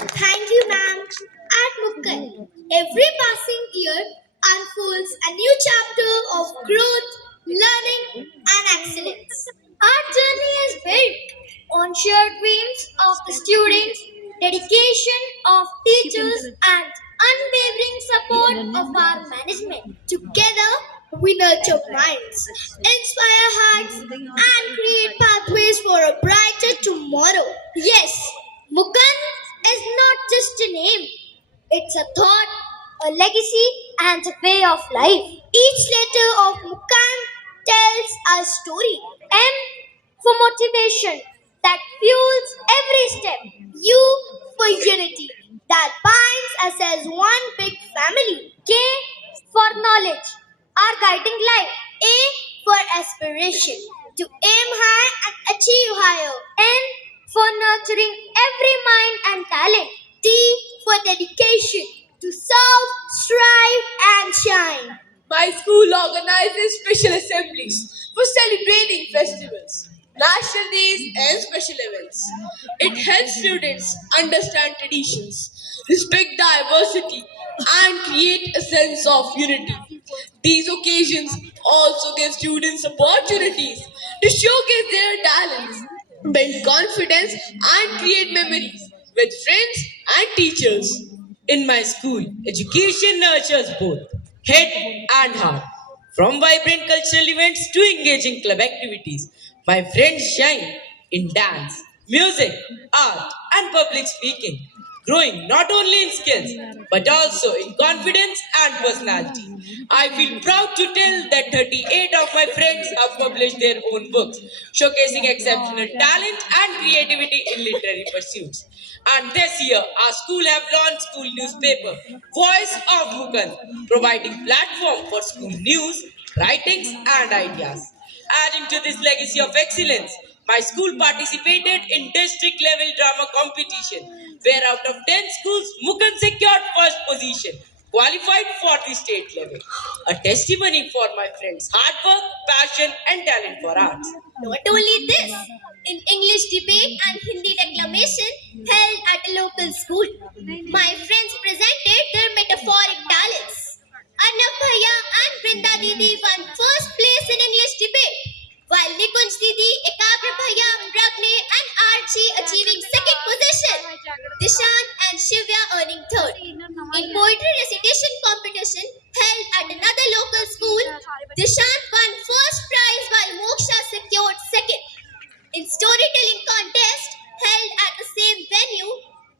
Thank you, ma'am. At Mukkal, every passing year unfolds a new chapter of growth, learning, and excellence. Our journey is built on shared dreams of the students, dedication of teachers, and unwavering support of our management. Together, we nurture minds, inspire hearts, and create pathways for a brighter tomorrow. Yes, Mukan is not just a name, it's a thought, a legacy, and a way of life. Each letter of Mukan tells a story. M for motivation that fuels every step. U for unity that binds us as one big family. K for knowledge, our guiding light. A for aspiration, to aim high and achieve higher. N for nurturing every mind and talent. T for dedication, to serve, strive, and shine. My school organizes special assemblies for celebrating festivals, national days, and special events. It helps students understand traditions, respect diversity, and create a sense of unity. These occasions also give students opportunities to showcase their talents, build confidence, and create memories with friends and teachers. In my school, education nurtures both head and heart. From vibrant cultural events to engaging club activities, my friends shine in dance, music, art, and public speaking, growing not only in skills but also in confidence and personality. I feel proud to tell that 38 of my friends have published their own books, showcasing exceptional talent and creativity in literary pursuits. And this year, our school have launched school newspaper, Voice of Mukan, providing platform for school news, writings, and ideas. Adding to this legacy of excellence, my school participated in district level drama competition, where out of 10 schools, Mukan secured first position, qualified for the state level. A testimony for my friends' hard work, passion, and talent for arts. Not only this, in English debate and Hindi declamation held at a local school, my friends presented their metaphoric talents. Arnav Bhaiya and Brinda Didi won first place in English debate, while Nikunj Didi, Ekagra Bhaiya, Pragne and Archie achieving second position, Dishan and Shivya earning third. In poetry recitation competition held at another local school, Dishant won first prize while Moksha secured second. In storytelling contest held at the same venue,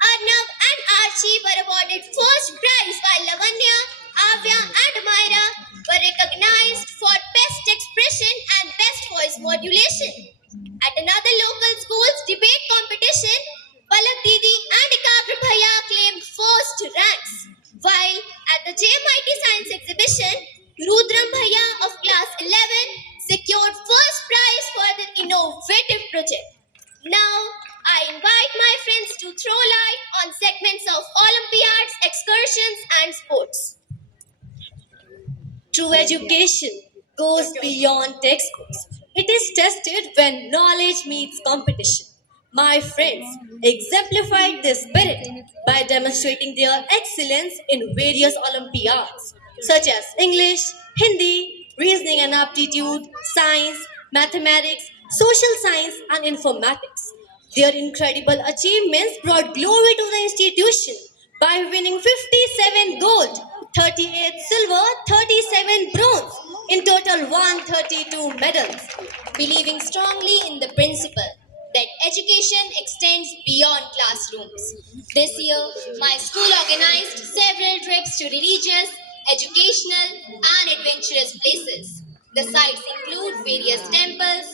Arnav and Archie were awarded first prize while Lavanya, Avya and Myra were recognized for best expression and best voice modulation. At another local school's debate competition, Palak Didi and Ekagra Bhaiya claimed first ranks, while at the JMIT Science Exhibition, Rudram Bhaiya of class 11 secured first prize for the innovative project. Now, I invite my friends to throw light on segments of Olympiads, excursions, and sports. True education goes beyond textbooks. It is tested when knowledge meets competition. My friends exemplified this spirit by demonstrating their excellence in various Olympiads, such as English, Hindi, reasoning and aptitude, science, mathematics, social science, and informatics. Their incredible achievements brought glory to the institution by winning 57 gold, 38 silver, 37 bronze, in total 132 medals. Believing strongly in the principle that education extends beyond classrooms. This year, my school organized several trips to religious, educational, and adventurous places. The sites include various temples,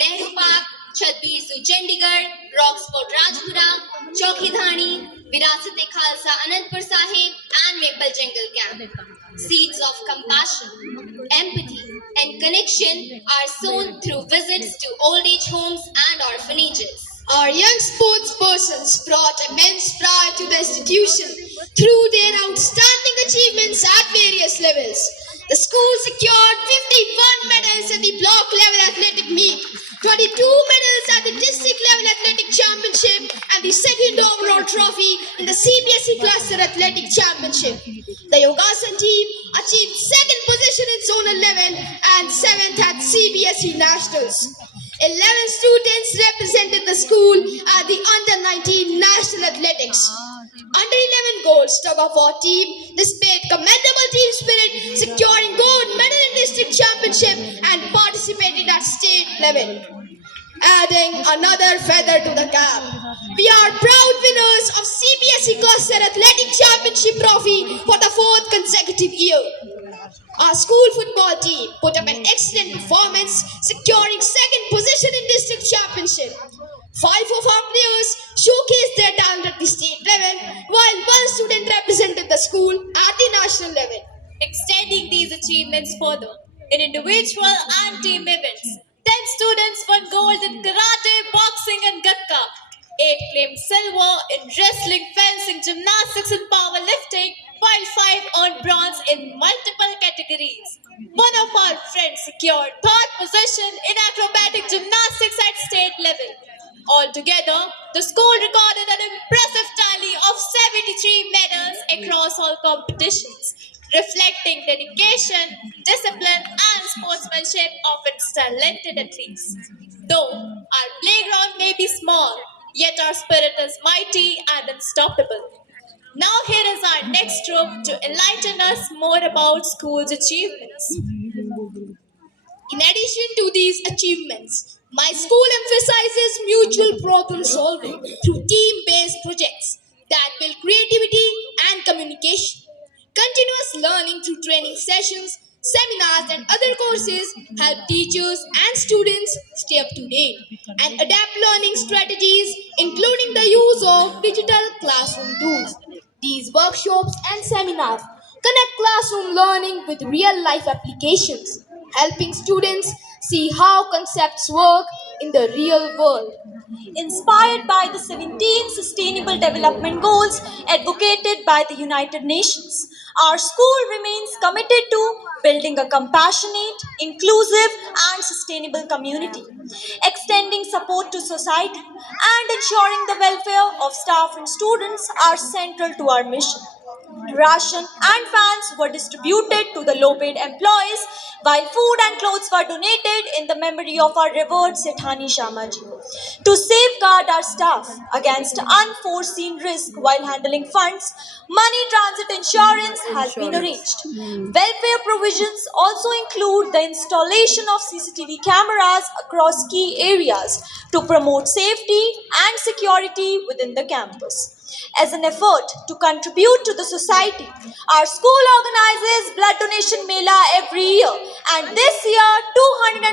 Nehru Park, Chhatbir Zoo Chandigarh, Roxford Rajpura, Chowki Dhani, Virasat-e Khalsa Anandpur Sahib, and Maple Jungle Camp. Seeds of compassion, empathy, and connection are sown through visits to old age homes and orphanages. Our young sports persons brought immense pride to the institution through their outstanding achievements at various levels. The school secured 51 medals at the block level athletic meet, 22 medals at the district level athletic championship and the second overall trophy in the CBSE cluster athletic championship. The Yogasan team achieved second position in zonal level and 7th at CBSE nationals. 11 students represented the school at the under-19 national athletics. Under 11 girls tug of war team displayed commendable team spirit, securing gold medal in district championship and participated at state level, adding another feather to the cap. We are proud winners of CBSE Cluster Athletic Championship trophy for the fourth consecutive year. Our school football team put up an excellent performance, securing second position in district championship. 5 of our players showcased their talent at the state level, while one student represented the school at the national level. Extending these achievements further in individual and team events. 10 students won gold in karate, boxing, and gatka. 8 claimed silver in wrestling, fencing, gymnastics, and powerlifting, while 5 earned bronze in multiple categories. One of our friends secured third position in acrobatic gymnastics at state level. Altogether, the school recorded an impressive tally of 73 medals across all competitions, reflecting dedication, discipline, and sportsmanship of its talented athletes. Though our playground may be small, yet our spirit is mighty and unstoppable. Now, here is our next group to enlighten us more about school's achievements. In addition to these achievements, my school emphasizes mutual problem solving through team based projects that build creativity and communication. Continuous learning through training sessions, seminars, and other courses help teachers and students stay up to date and adapt learning strategies, including the use of digital classroom tools. These workshops and seminars connect classroom learning with real life applications, helping students see how concepts work in the real world. Inspired by the 17 Sustainable Development Goals advocated by the United Nations, our school remains committed to building a compassionate, inclusive, and sustainable community, extending support to society, and ensuring the welfare of staff and students are central to our mission. Ration and fans were distributed to the low paid employees, while food and clothes were donated in the memory of our revered Sethani Shamaji. To safeguard our staff against unforeseen risk while handling funds, money transit insurance has been arranged. Welfare provisions also include the installation of CCTV cameras across key areas to promote safety and security within the campus. As an effort to contribute to the society, our school organizes blood donation mela every year, and this year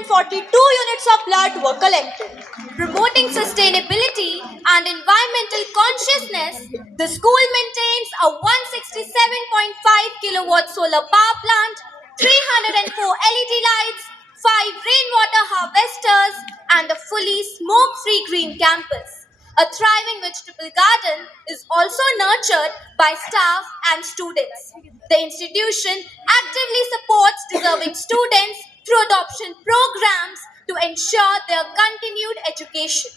242 units of blood were collected. Promoting sustainability and environmental consciousness, the school maintains a 167.5 kilowatt solar power plant, 304 LED lights, 5 rainwater harvesters, and a fully smoke-free green campus. A thriving vegetable garden is also nurtured by staff and students. The institution actively supports deserving students through adoption programs to ensure their continued education.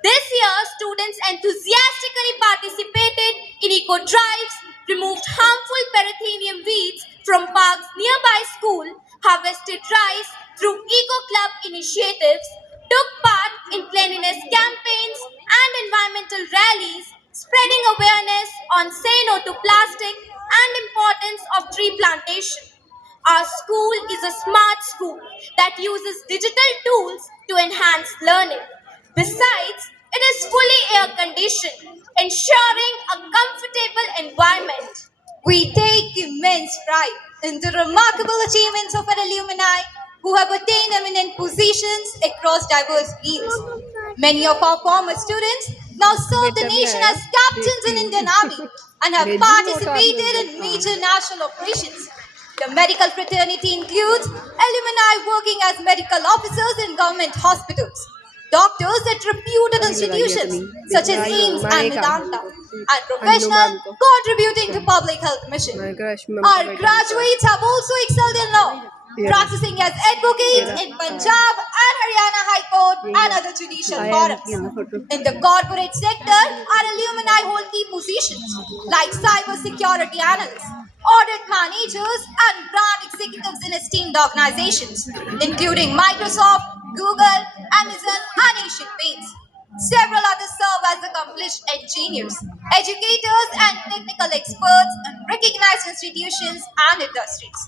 This year, students enthusiastically participated in eco drives, removed harmful perithenium weeds from parks nearby school, harvested rice through eco club initiatives, took part in cleanliness campaigns and environmental rallies, spreading awareness on say no to plastic and importance of tree plantation. Our school is a smart school that uses digital tools to enhance learning. Besides, it is fully air conditioned, ensuring a comfortable environment. We take immense pride in the remarkable achievements of our alumni who have attained eminent positions across diverse fields. Many of our former students now serve the nation as captains in Indian Army and have participated in major national operations. The medical fraternity includes alumni working as medical officers in government hospitals, doctors at reputed institutions such as AIIMS and Vedanta, and professionals contributing to public health missions. Our graduates have also excelled in law, practicing as advocates in Punjab and Haryana High Court and other judicial forums. In the corporate sector, our alumni hold key positions like cyber security analysts, audit managers, and brand executives in esteemed organizations, including Microsoft, Google, Amazon, and Asian Paints. Several others serve as accomplished engineers, educators, and technical experts in recognized institutions and industries.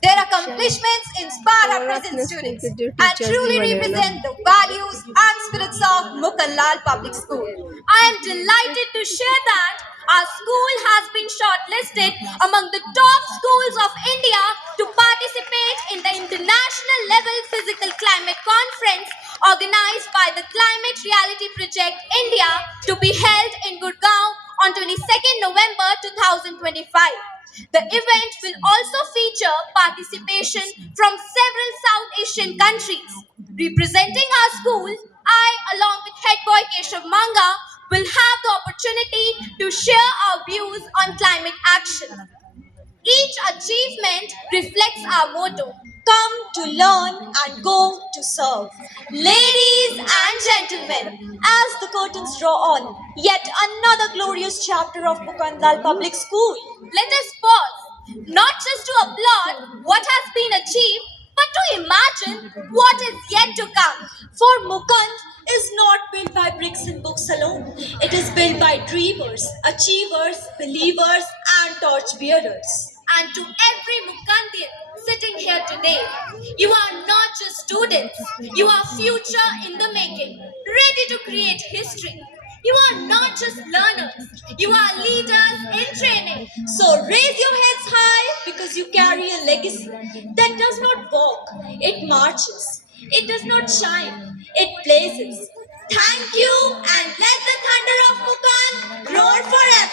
Their accomplishments inspire our present students and truly represent the values and spirits of Mukanlal Public School. I am delighted to share that our school has been shortlisted among the top schools of India to participate in the international level physical climate conference organized by the Climate Reality Project India to be held in Gurgaon on 22nd November 2025. The event will also feature participation from several South Asian countries. Representing our school, I, along with head boy Keshav Manga, will have the opportunity to share our views on climate action. Each achievement reflects our motto: come to learn and go to serve. Ladies and gentlemen, as the curtains draw on yet another glorious chapter of Mukandlal Public School, let us pause, not just to applaud what has been achieved, but to imagine what is yet to come. For Mukand is not built by bricks and books alone. It is built by dreamers, achievers, believers, and torch bearers. And to every Mukandian sitting here today, you are not just students, you are future in the making, ready to create history. You are not just learners, you are leaders in training. So raise your heads high because you carry a legacy that does not walk, it marches. It does not shine, it blazes. Thank you, and let the thunder of Mukan roar forever.